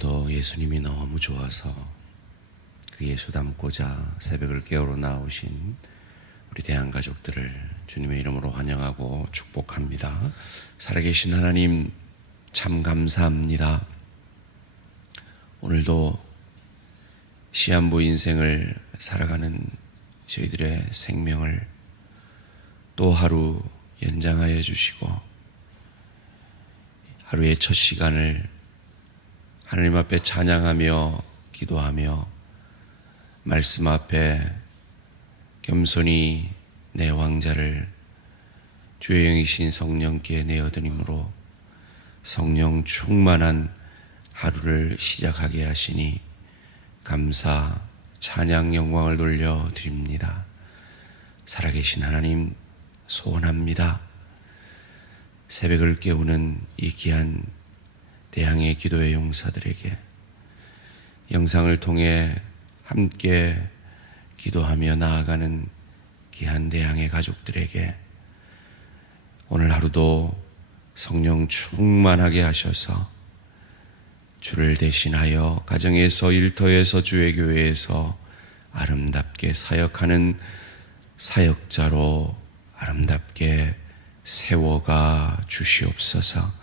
오늘도 예수님이 너무 좋아서 그 예수 닮고자 새벽을 깨우러 나오신 우리 대한가족들을 주님의 이름으로 환영하고 축복합니다. 살아계신 하나님 참 감사합니다. 오늘도 시한부 인생을 살아가는 저희들의 생명을 또 하루 연장하여 주시고 하루의 첫 시간을 하나님 앞에 찬양하며 기도하며 말씀 앞에 겸손히 내 왕자를 주의 영이신 성령께 내어드림으로 성령 충만한 하루를 시작하게 하시니 감사, 찬양, 영광을 돌려드립니다. 살아계신 하나님 소원합니다. 새벽을 깨우는 이 귀한 대항의 기도의 용사들에게 영상을 통해 함께 기도하며 나아가는 귀한 대항의 가족들에게 오늘 하루도 성령 충만하게 하셔서 주를 대신하여 가정에서 일터에서 주의 교회에서 아름답게 사역하는 사역자로 아름답게 세워가 주시옵소서.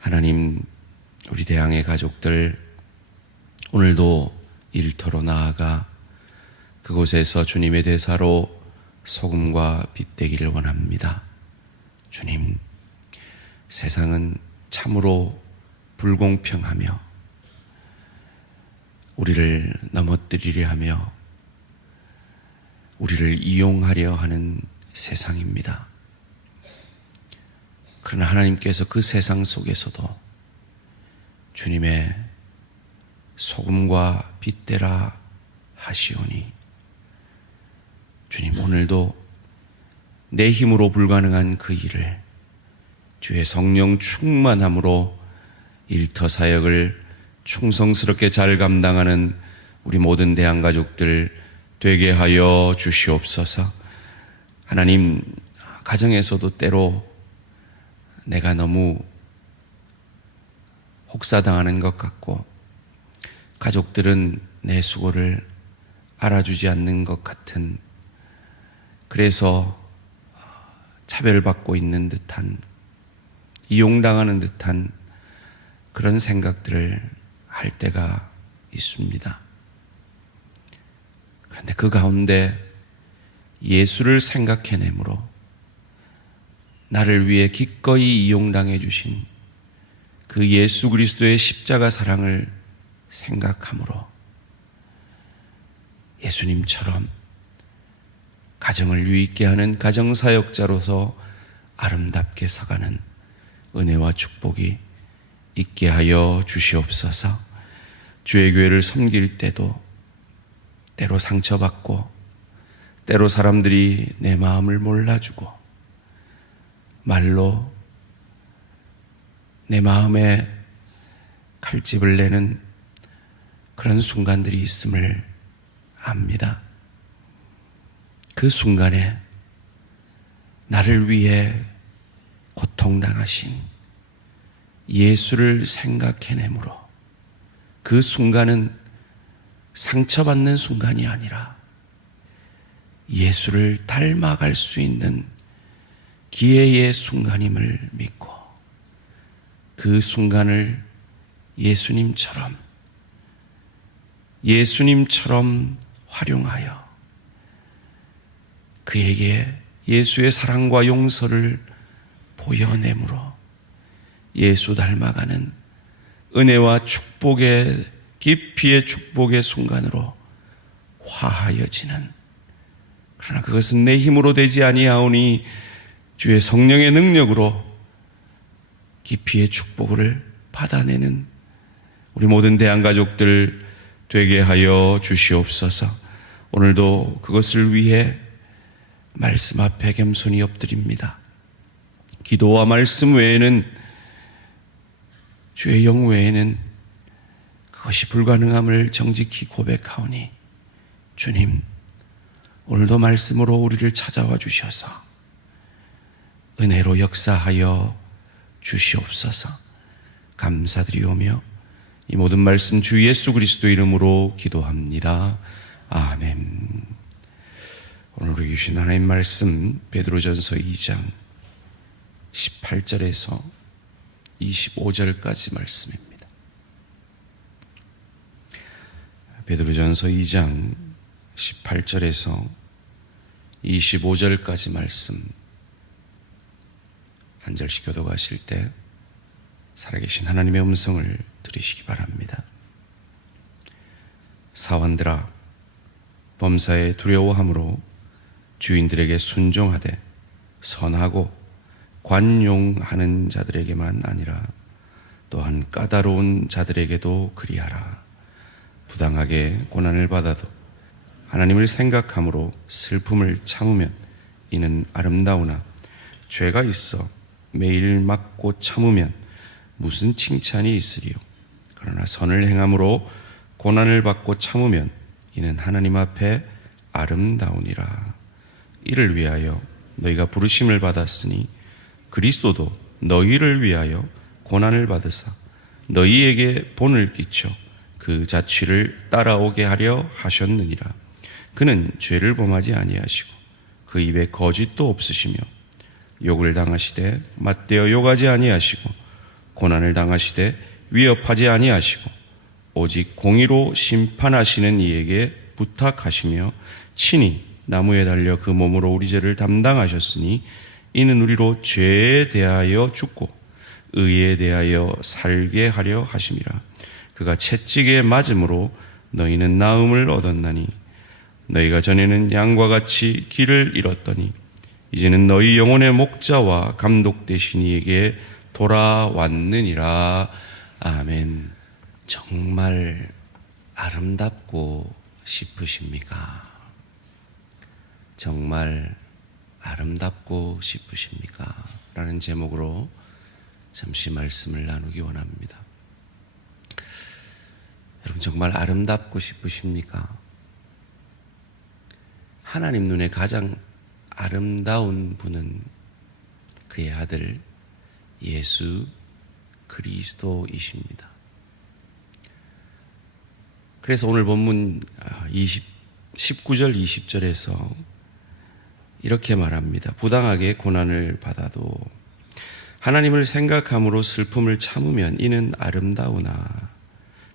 하나님, 우리 대항의 가족들 오늘도 일터로 나아가 그곳에서 주님의 대사로 소금과 빛 되기를 원합니다. 주님, 세상은 참으로 불공평하며 우리를 넘어뜨리려 하며 우리를 이용하려 하는 세상입니다. 그러나 하나님께서 그 세상 속에서도 주님의 소금과 빛되라 하시오니 주님, 오늘도 내 힘으로 불가능한 그 일을 주의 성령 충만함으로 일터 사역을 충성스럽게 잘 감당하는 우리 모든 대한가족들 되게 하여 주시옵소서. 하나님, 가정에서도 때로 내가 너무 혹사당하는 것 같고 가족들은 내 수고를 알아주지 않는 것 같은, 그래서 차별받고 있는 듯한, 이용당하는 듯한 그런 생각들을 할 때가 있습니다. 그런데 그 가운데 예수를 생각해내므로 나를 위해 기꺼이 이용당해 주신 그 예수 그리스도의 십자가 사랑을 생각함으로 예수님처럼 가정을 유익게 하는 가정사역자로서 아름답게 서가는 은혜와 축복이 있게 하여 주시옵소서. 주의 교회를 섬길 때도 때로 상처받고 때로 사람들이 내 마음을 몰라주고 말로 내 마음에 칼집을 내는 그런 순간들이 있음을 압니다. 그 순간에 나를 위해 고통당하신 예수를 생각해내므로 그 순간은 상처받는 순간이 아니라 예수를 닮아갈 수 있는 기회의 순간임을 믿고 그 순간을 예수님처럼 활용하여 그에게 예수의 사랑과 용서를 보여내므로 예수 닮아가는 은혜와 축복의 깊이의 축복의 순간으로 화하여지는, 그러나 그것은 내 힘으로 되지 아니하오니 주의 성령의 능력으로 깊이의 축복을 받아내는 우리 모든 대한가족들 되게 하여 주시옵소서. 오늘도 그것을 위해 말씀 앞에 겸손히 엎드립니다. 기도와 말씀 외에는, 주의 영 외에는 그것이 불가능함을 정직히 고백하오니 주님, 오늘도 말씀으로 우리를 찾아와 주셔서 은혜로 역사하여 주시옵소서. 감사드리오며 이 모든 말씀 주 예수 그리스도 이름으로 기도합니다. 아멘. 오늘 우리 주신 하나님 말씀 베드로전서 2장 18절에서 25절까지 말씀입니다. 베드로전서 2장 18절에서 25절까지 말씀 한 절씩 교도하실 때 살아계신 하나님의 음성을 들으시기 바랍니다. 사원들아, 범사에 두려워함으로 주인들에게 순종하되 선하고 관용하는 자들에게만 아니라 또한 까다로운 자들에게도 그리하라. 부당하게 고난을 받아도 하나님을 생각함으로 슬픔을 참으면 이는 아름다우나 죄가 있어 매일 맞고 참으면 무슨 칭찬이 있으리요. 그러나 선을 행함으로 고난을 받고 참으면 이는 하나님 앞에 아름다우니라. 이를 위하여 너희가 부르심을 받았으니 그리스도도 너희를 위하여 고난을 받으사 너희에게 본을 끼쳐 그 자취를 따라오게 하려 하셨느니라. 그는 죄를 범하지 아니하시고 그 입에 거짓도 없으시며 욕을 당하시되 맞대어 욕하지 아니하시고 고난을 당하시되 위협하지 아니하시고 오직 공의로 심판하시는 이에게 부탁하시며 친히 나무에 달려 그 몸으로 우리 죄를 담당하셨으니 이는 우리로 죄에 대하여 죽고 의에 대하여 살게 하려 하심이라. 그가 채찍에 맞음으로 너희는 나음을 얻었나니 너희가 전에는 양과 같이 길을 잃었더니 이제는 너희 영혼의 목자와 감독 되신 이에게 돌아왔느니라. 아멘. 정말 아름답고 싶으십니까? 정말 아름답고 싶으십니까? 라는 제목으로 잠시 말씀을 나누기 원합니다. 여러분, 정말 아름답고 싶으십니까? 하나님 눈에 가장 아름다운 분은 그의 아들 예수 그리스도이십니다. 그래서 오늘 본문 19절 20절에서 이렇게 말합니다. 부당하게 고난을 받아도 하나님을 생각함으로 슬픔을 참으면 이는 아름다우나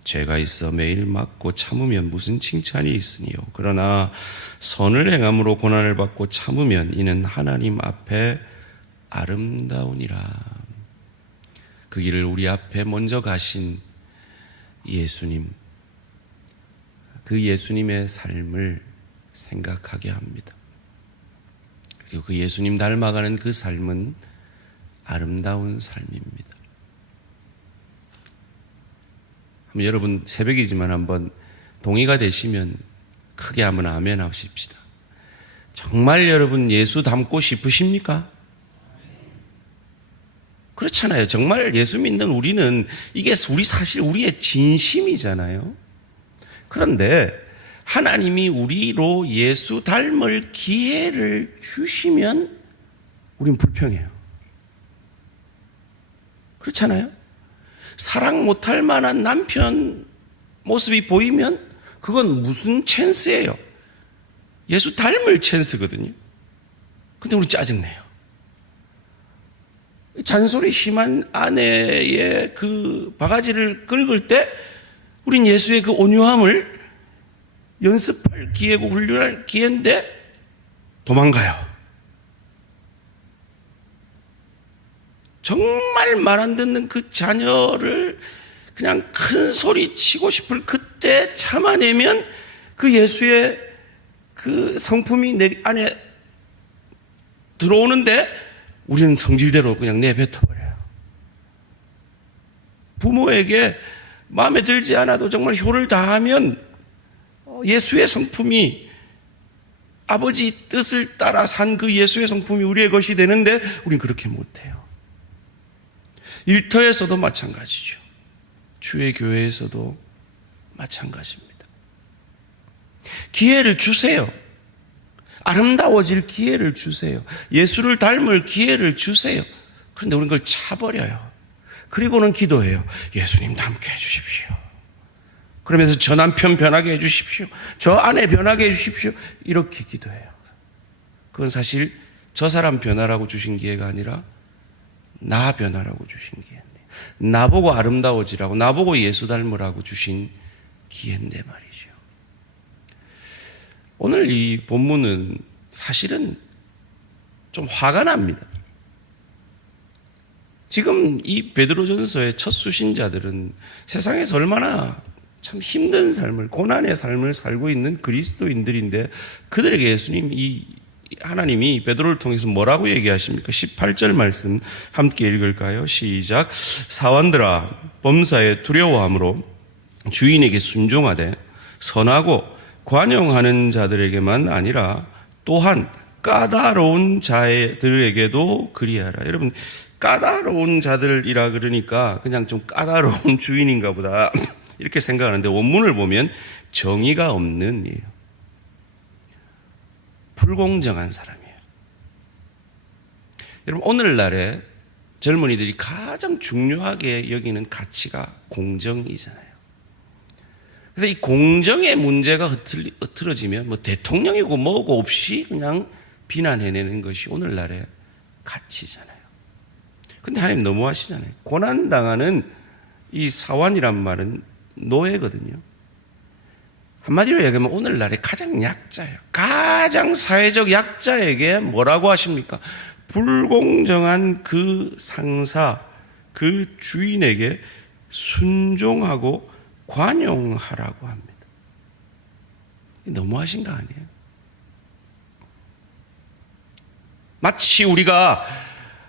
죄가 있어 매일 맞고 참으면 무슨 칭찬이 있으니요. 그러나 선을 행함으로 고난을 받고 참으면 이는 하나님 앞에 아름다우니라. 그 길을 우리 앞에 먼저 가신 예수님, 그 예수님의 삶을 생각하게 합니다. 그리고 그 예수님 닮아가는 그 삶은 아름다운 삶입니다. 한번 여러분, 새벽이지만 한번 동의가 되시면 크게 한번 아멘 하십시다. 정말 여러분 예수 닮고 싶으십니까? 그렇잖아요. 정말 예수 믿는 우리는 이게 사실 우리의 진심이잖아요. 그런데 하나님이 우리로 예수 닮을 기회를 주시면 우린 불평해요. 그렇잖아요. 사랑 못할 만한 남편 모습이 보이면 그건 무슨 찬스예요? 예수 닮을 찬스거든요. 근데 우리 짜증내요. 잔소리 심한 아내의 그 바가지를 긁을 때 우린 예수의 그 온유함을 연습할 기회고 훈련할 기회인데 도망가요. 정말 말 안 듣는 그 자녀를 그냥 큰 소리 치고 싶을 그때 참아내면 그 예수의 그 성품이 내 안에 들어오는데 우리는 성질대로 그냥 내뱉어버려요. 부모에게 마음에 들지 않아도 정말 효를 다하면 예수의 성품이 아버지 뜻을 따라 산 그 예수의 성품이 우리의 것이 되는데 우린 그렇게 못해요. 일터에서도 마찬가지죠. 주의 교회에서도 마찬가지입니다. 기회를 주세요. 아름다워질 기회를 주세요. 예수를 닮을 기회를 주세요. 그런데 우리는 그걸 차버려요. 그리고는 기도해요. 예수님 닮게 해주십시오. 그러면서 저 남편 변하게 해 주십시오. 저 아내 변하게 해 주십시오. 이렇게 기도해요. 그건 사실 저 사람 변화라고 주신 기회가 아니라 나 변화라고 주신 기회인데, 나보고 아름다워지라고, 나보고 예수 닮으라고 주신 기회인데 말이죠. 오늘 이 본문은 사실은 좀 화가 납니다. 지금 이 베드로전서의 첫 수신자들은 세상에서 얼마나 참 힘든 삶을, 고난의 삶을 살고 있는 그리스도인들인데, 그들에게 하나님이 베드로를 통해서 뭐라고 얘기하십니까? 18절 말씀 함께 읽을까요? 시작. 사원들아, 범사에 두려워함으로 주인에게 순종하되 선하고 관용하는 자들에게만 아니라 또한 까다로운 자들에게도 그리하라. 여러분, 까다로운 자들이라 그러니까 그냥 좀 까다로운 주인인가 보다 이렇게 생각하는데, 원문을 보면 정의가 없는 이에요. 불공정한 사람이에요. 여러분, 오늘날에 젊은이들이 가장 중요하게 여기는 가치가 공정이잖아요. 그래서 이 공정의 문제가 흐트러지면 뭐 대통령이고 뭐고 없이 그냥 비난해내는 것이 오늘날의 가치잖아요. 근데 하나님 너무하시잖아요. 고난당하는 이 사환이란 말은 노예거든요. 한마디로 얘기하면 오늘날의 가장 약자예요. 가장 사회적 약자에게 뭐라고 하십니까? 불공정한 그 상사, 그 주인에게 순종하고 관용하라고 합니다. 너무하신 거 아니에요? 마치 우리가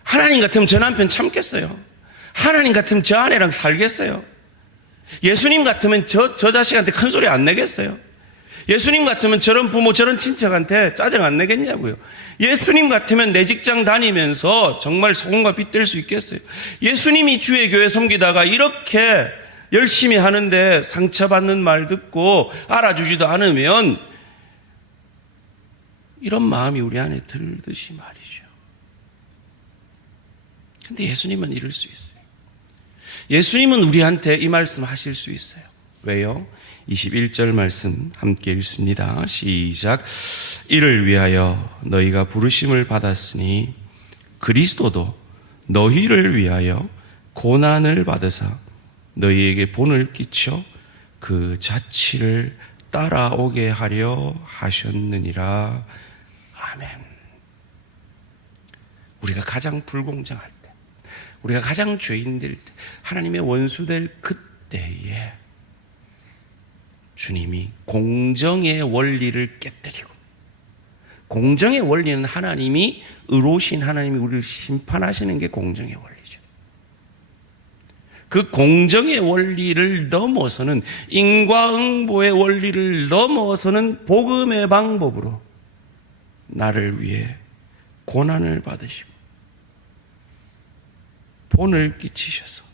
하나님 같으면 저 남편 참겠어요. 하나님 같으면 저 아내랑 살겠어요. 예수님 같으면 저 자식한테 큰 소리 안 내겠어요. 예수님 같으면 저런 부모, 저런 친척한테 짜증 안 내겠냐고요. 예수님 같으면 내 직장 다니면서 정말 소금과 빛 될 수 있겠어요. 예수님이 주의 교회 섬기다가 이렇게 열심히 하는데 상처받는 말 듣고 알아주지도 않으면 이런 마음이 우리 안에 들듯이 말이죠. 근데 예수님은 이럴 수 있어요. 예수님은 우리한테 이 말씀 하실 수 있어요. 왜요? 21절 말씀 함께 읽습니다. 시작. 이를 위하여 너희가 부르심을 받았으니 그리스도도 너희를 위하여 고난을 받으사 너희에게 본을 끼쳐 그 자취를 따라오게 하려 하셨느니라. 아멘. 우리가 가장 불공정할 때, 우리가 가장 죄인될 때, 하나님의 원수될 그때에 주님이 공정의 원리를 깨뜨리고, 공정의 원리는 하나님이, 의로우신 하나님이 우리를 심판하시는 게 공정의 원리죠. 그 공정의 원리를 넘어서는, 인과응보의 원리를 넘어서는 복음의 방법으로 나를 위해 고난을 받으시고 본을 끼치셔서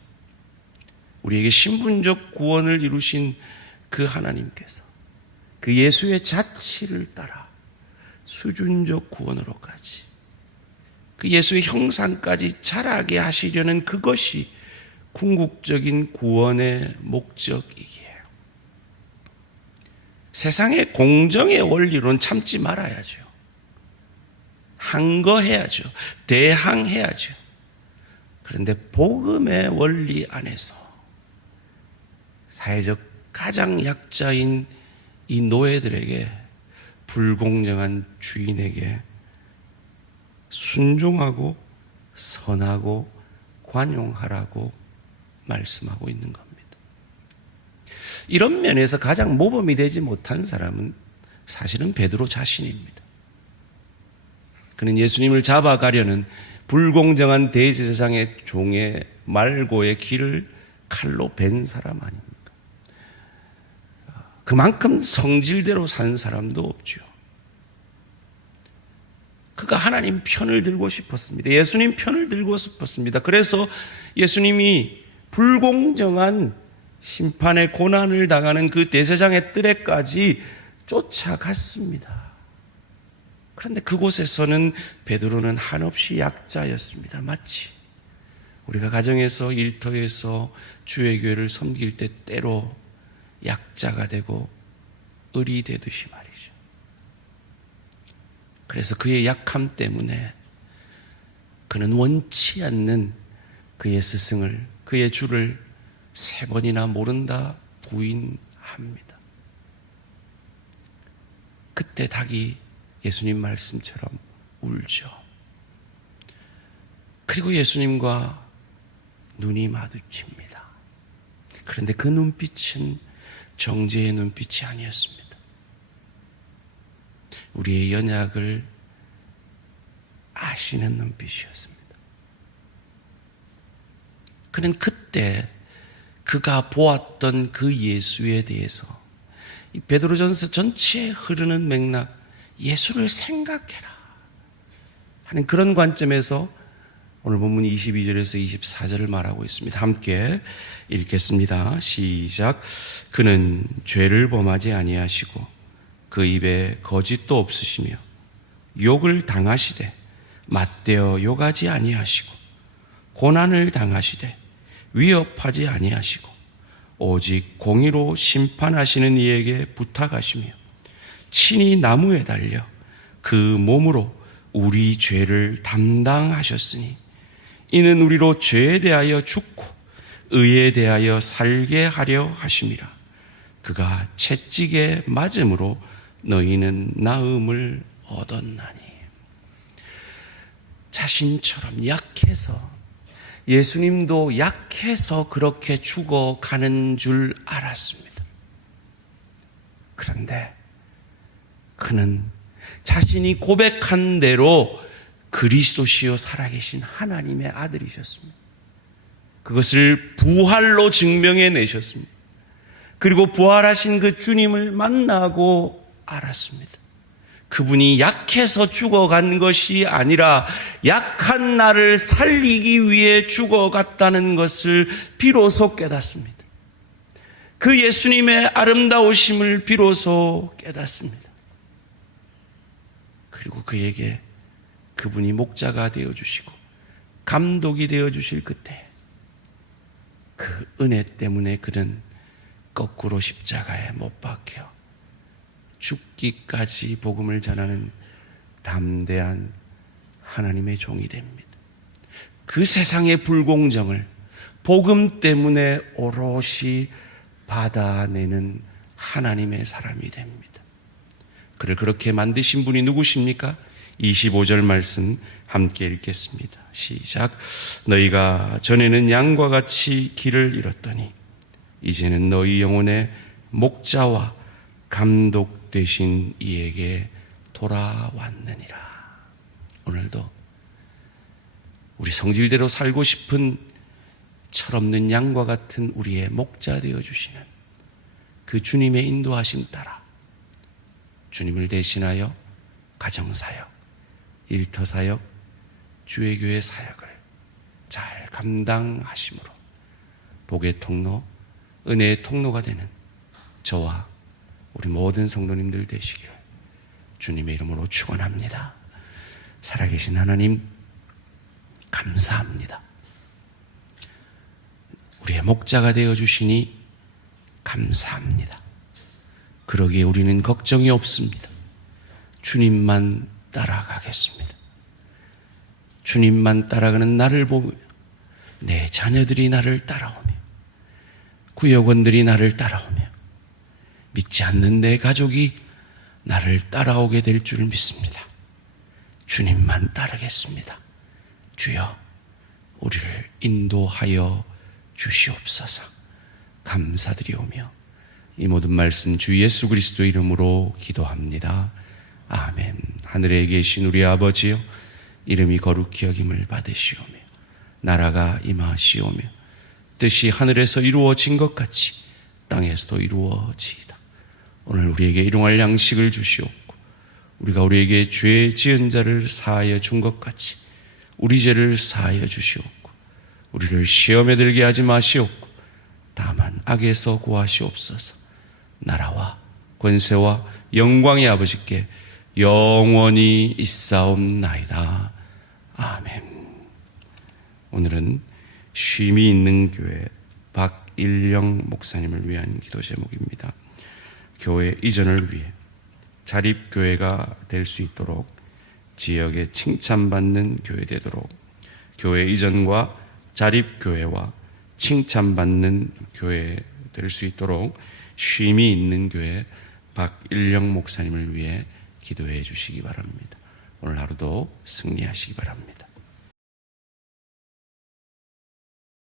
우리에게 신분적 구원을 이루신 그 하나님께서 그 예수의 자치를 따라 수준적 구원으로까지, 그 예수의 형상까지 자라게 하시려는 그것이 궁극적인 구원의 목적이기에 세상의 공정의 원리로는 참지 말아야죠. 항거해야죠. 대항해야죠. 그런데 복음의 원리 안에서 사회적 가장 약자인 이 노예들에게, 불공정한 주인에게 순종하고 선하고 관용하라고 말씀하고 있는 겁니다. 이런 면에서 가장 모범이 되지 못한 사람은 사실은 베드로 자신입니다. 그는 예수님을 잡아가려는 불공정한 대제사장의 종의 말고의 길을 칼로 벤 사람 아닙니까? 그만큼 성질대로 산 사람도 없죠. 그가 하나님 편을 들고 싶었습니다. 예수님 편을 들고 싶었습니다. 그래서 예수님이 불공정한 심판의 고난을 당하는 그 대제사장의 뜰에까지 쫓아갔습니다. 그런데 그곳에서는 베드로는 한없이 약자였습니다. 마치 우리가 가정에서, 일터에서 주의 교회를 섬길 때 때로 약자가 되고 을이 되듯이 말이죠. 그래서 그의 약함 때문에 그는 원치 않는 그의 스승을, 그의 주를 3번이나 모른다 부인합니다. 그때 닭이 예수님 말씀처럼 울죠. 그리고 예수님과 눈이 마주칩니다. 그런데 그 눈빛은 정죄의 눈빛이 아니었습니다. 우리의 연약을 아시는 눈빛이었습니다. 그는 그때 그가 보았던 그 예수에 대해서 이 베드로전서 전체에 흐르는 맥락, 예수를 생각해라 하는 그런 관점에서 오늘 본문 22절에서 24절을 말하고 있습니다. 함께 읽겠습니다. 시작. 그는 죄를 범하지 아니하시고 그 입에 거짓도 없으시며 욕을 당하시되 맞대어 욕하지 아니하시고 고난을 당하시되 위협하지 아니하시고 오직 공의로 심판하시는 이에게 부탁하시며 친히 나무에 달려 그 몸으로 우리 죄를 담당하셨으니 이는 우리로 죄에 대하여 죽고 의에 대하여 살게 하려 하심이라. 그가 채찍에 맞음으로 너희는 나음을 얻었나니. 자신처럼 약해서, 예수님도 약해서 그렇게 죽어가는 줄 알았습니다. 그런데 그는 자신이 고백한 대로 그리스도시요 살아계신 하나님의 아들이셨습니다. 그것을 부활로 증명해내셨습니다. 그리고 부활하신 그 주님을 만나고 알았습니다. 그분이 약해서 죽어간 것이 아니라 약한 나를 살리기 위해 죽어갔다는 것을 비로소 깨닫습니다. 그 예수님의 아름다우심을 비로소 깨닫습니다. 그리고 그에게 그분이 목자가 되어주시고 감독이 되어주실 그때 그 은혜 때문에 그는 거꾸로 십자가에 못 박혀 죽기까지 복음을 전하는 담대한 하나님의 종이 됩니다. 그 세상의 불공정을 복음 때문에 오롯이 받아내는 하나님의 사람이 됩니다. 그를 그렇게 만드신 분이 누구십니까? 25절 말씀 함께 읽겠습니다. 시작. 너희가 전에는 양과 같이 길을 잃었더니 이제는 너희 영혼의 목자와 감독 되신 이에게 돌아왔느니라. 오늘도 우리 성질대로 살고 싶은 철없는 양과 같은 우리의 목자 되어주시는 그 주님의 인도하심 따라 주님을 대신하여 가정사역, 일터사역, 주의 교회 사역을 잘 감당하심으로 복의 통로, 은혜의 통로가 되는 저와 우리 모든 성도님들 되시기를 주님의 이름으로 축원합니다. 살아계신 하나님 감사합니다. 우리의 목자가 되어주시니 감사합니다. 그러기에 우리는 걱정이 없습니다. 주님만 따라가겠습니다. 주님만 따라가는 나를 보며 내 자녀들이 나를 따라오며 구역원들이 나를 따라오며 믿지 않는 내 가족이 나를 따라오게 될 줄 믿습니다. 주님만 따르겠습니다. 주여 우리를 인도하여 주시옵소서. 감사드리오며 이 모든 말씀 주 예수 그리스도 이름으로 기도합니다. 아멘. 하늘에 계신 우리 아버지여, 이름이 거룩히 여김을 받으시오며 나라가 임하시오며 뜻이 하늘에서 이루어진 것 같이 땅에서도 이루어지이다. 오늘 우리에게 일용할 양식을 주시옵고 우리가 우리에게 죄 지은 자를 사하여 준 것 같이 우리 죄를 사하여 주시옵고 우리를 시험에 들게 하지 마시옵고 다만 악에서 구하시옵소서. 나라와 권세와 영광의 아버지께 영원히 있사옵나이다. 아멘. 오늘은 쉼이 있는 교회 박일영 목사님을 위한 기도 제목입니다. 교회 이전을 위해 자립교회가 될 수 있도록, 지역에 칭찬받는 교회 되도록, 교회 이전과 자립교회와 칭찬받는 교회 될 수 있도록 쉼이 있는 교회 박일영 목사님을 위해 기도해 주시기 바랍니다. 오늘 하루도 승리하시기 바랍니다.